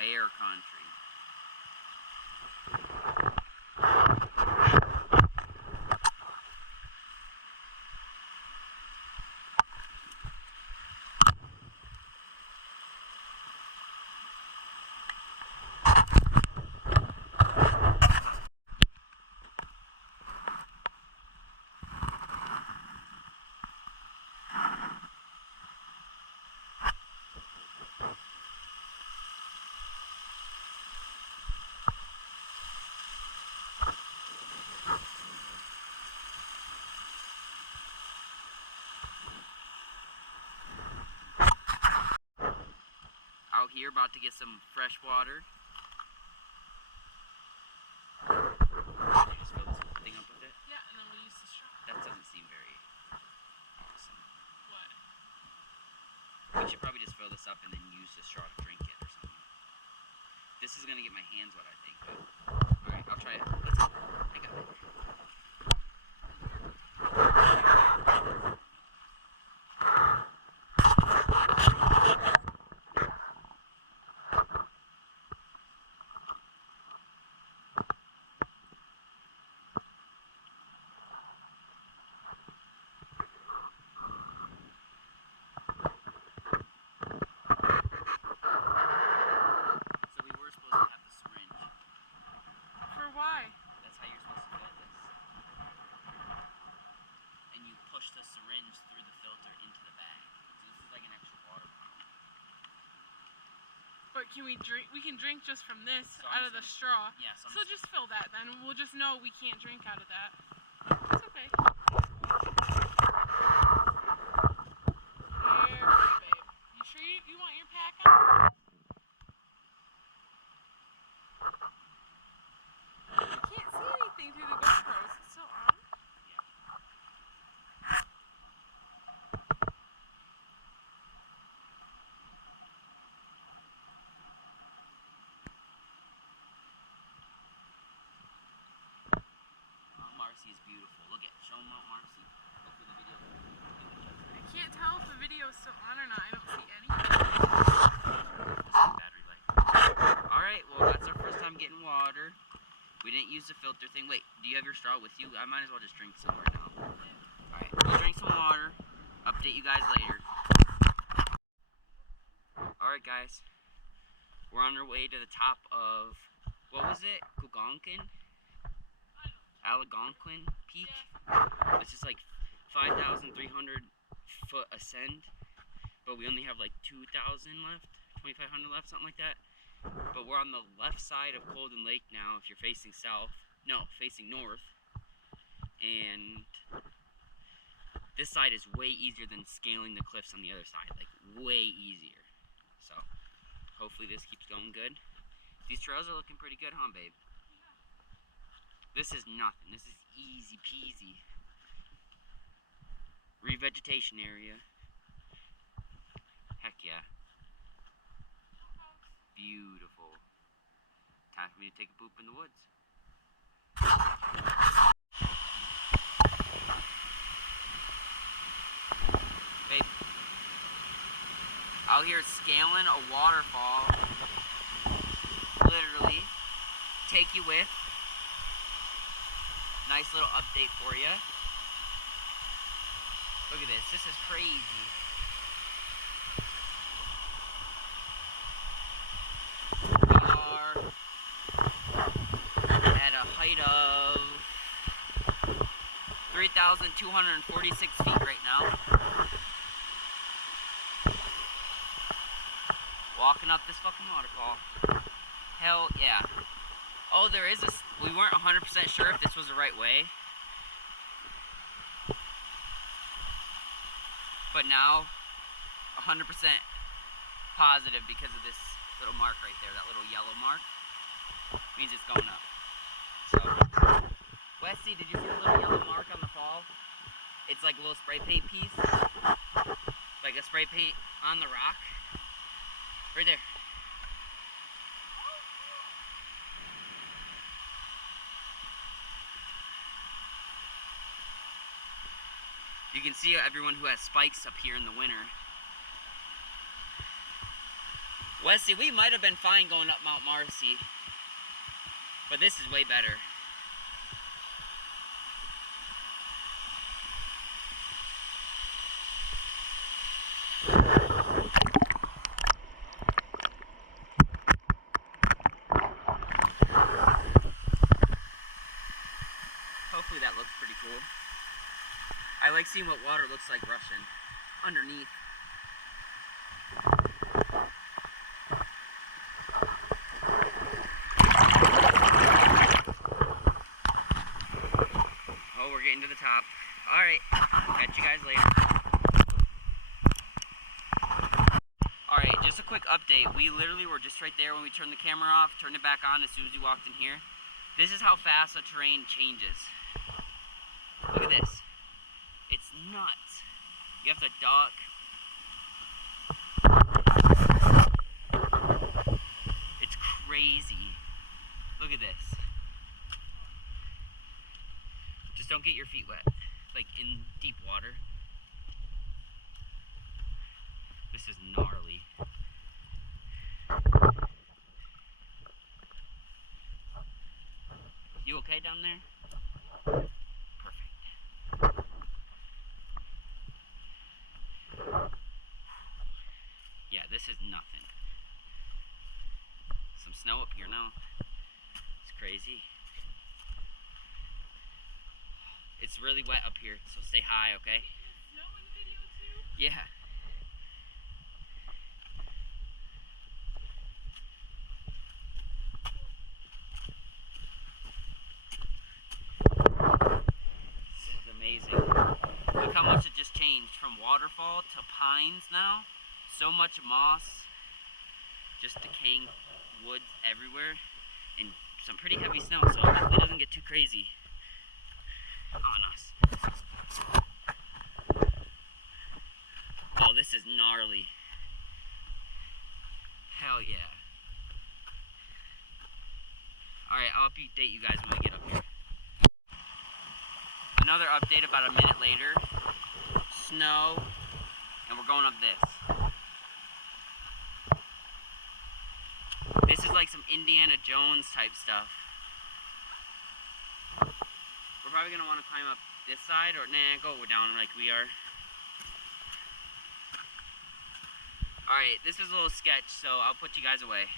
bear country. Out here, about to get some fresh water. You just fill this whole thing up with it? Yeah, and then we'll use the straw. That doesn't seem very awesome. What? We should probably just fill this up and then use the straw to drink it or something. This is gonna get my hands wet, I think. Alright, I'll try it. Let's go. I got it. Push the syringe through the filter into the bag. So this is like an extra water bottle. But can we drink? We can drink just from this So out of the straw. Yeah. So just fill that then. We'll just know we can't drink out of that. It's okay. There, babe. You sure you want your pack on? I can't see anything through the GoPro. Is it still on? Marcy is beautiful. Look at, show them Mount Marcy. Hopefully the video. I can't tell if the video is still on or not. I don't see any. Battery life. All right, well that's our first time getting water. We didn't use the filter thing. Wait, do you have your straw with you? I might as well just drink some right now. All right, we'll drink some water. Update you guys later. All right, guys. We're on our way to the top of, what was it? Algonquin Peak. It's just like 5,300 foot ascend, but we only have like 2,000 left, 2,500 left, something like that. But we're on the left side of Golden Lake now. If you're facing south, no, facing north, and this side is way easier than scaling the cliffs on the other side, like way easier. So hopefully this keeps going good. These trails are looking pretty good, huh, babe? This is nothing. This is easy peasy. Revegetation area. Heck yeah. Beautiful. Time for me to take a poop in the woods. Babe. Out here scaling a waterfall. Literally. Take you with. Nice little update for you. Look at this. This is crazy. We are at a height of 3,246 feet right now. Walking up this fucking waterfall. Hell yeah. Oh, there is a... We weren't 100% sure if this was the right way. But now, 100% positive because of this little mark right there. That little yellow mark. Means it's going up. So, Westy, did you see the little yellow mark on the fall? It's like a little spray paint piece. Like a spray paint on the rock. Right there. You can see everyone who has spikes up here in the winter. Wesley, we might have been fine going up Mount Marcy, but this is way better. Hopefully that looks pretty cool. I like seeing what water looks like rushing underneath. Oh, we're getting to the top. Alright, catch you guys later. Alright, just a quick update. We literally were just right there when we turned the camera off, turned it back on as soon as we walked in here. This is how fast the terrain changes. Look at this. It's nuts. You have to duck. It's crazy. Look at this. Just don't get your feet wet, like in deep water. This is gnarly. You okay down there? Perfect. Yeah, this is nothing. Some snow up here now. It's crazy. It's really wet up here, so stay high, okay? Snow in the video too? Yeah. This is amazing. Look how much it just changed from waterfall to pines now. So much moss, just decaying woods everywhere, and some pretty heavy snow, so hopefully it doesn't get too crazy on us. Oh, this is gnarly. Hell yeah. Alright, I'll update you guys when we get up here. Another update about a minute later. Snow, and we're going up this. This is like some Indiana Jones type stuff. We're probably gonna want to climb up this side, or nah, go down like we are. Alright, this is a little sketch, so I'll put you guys away.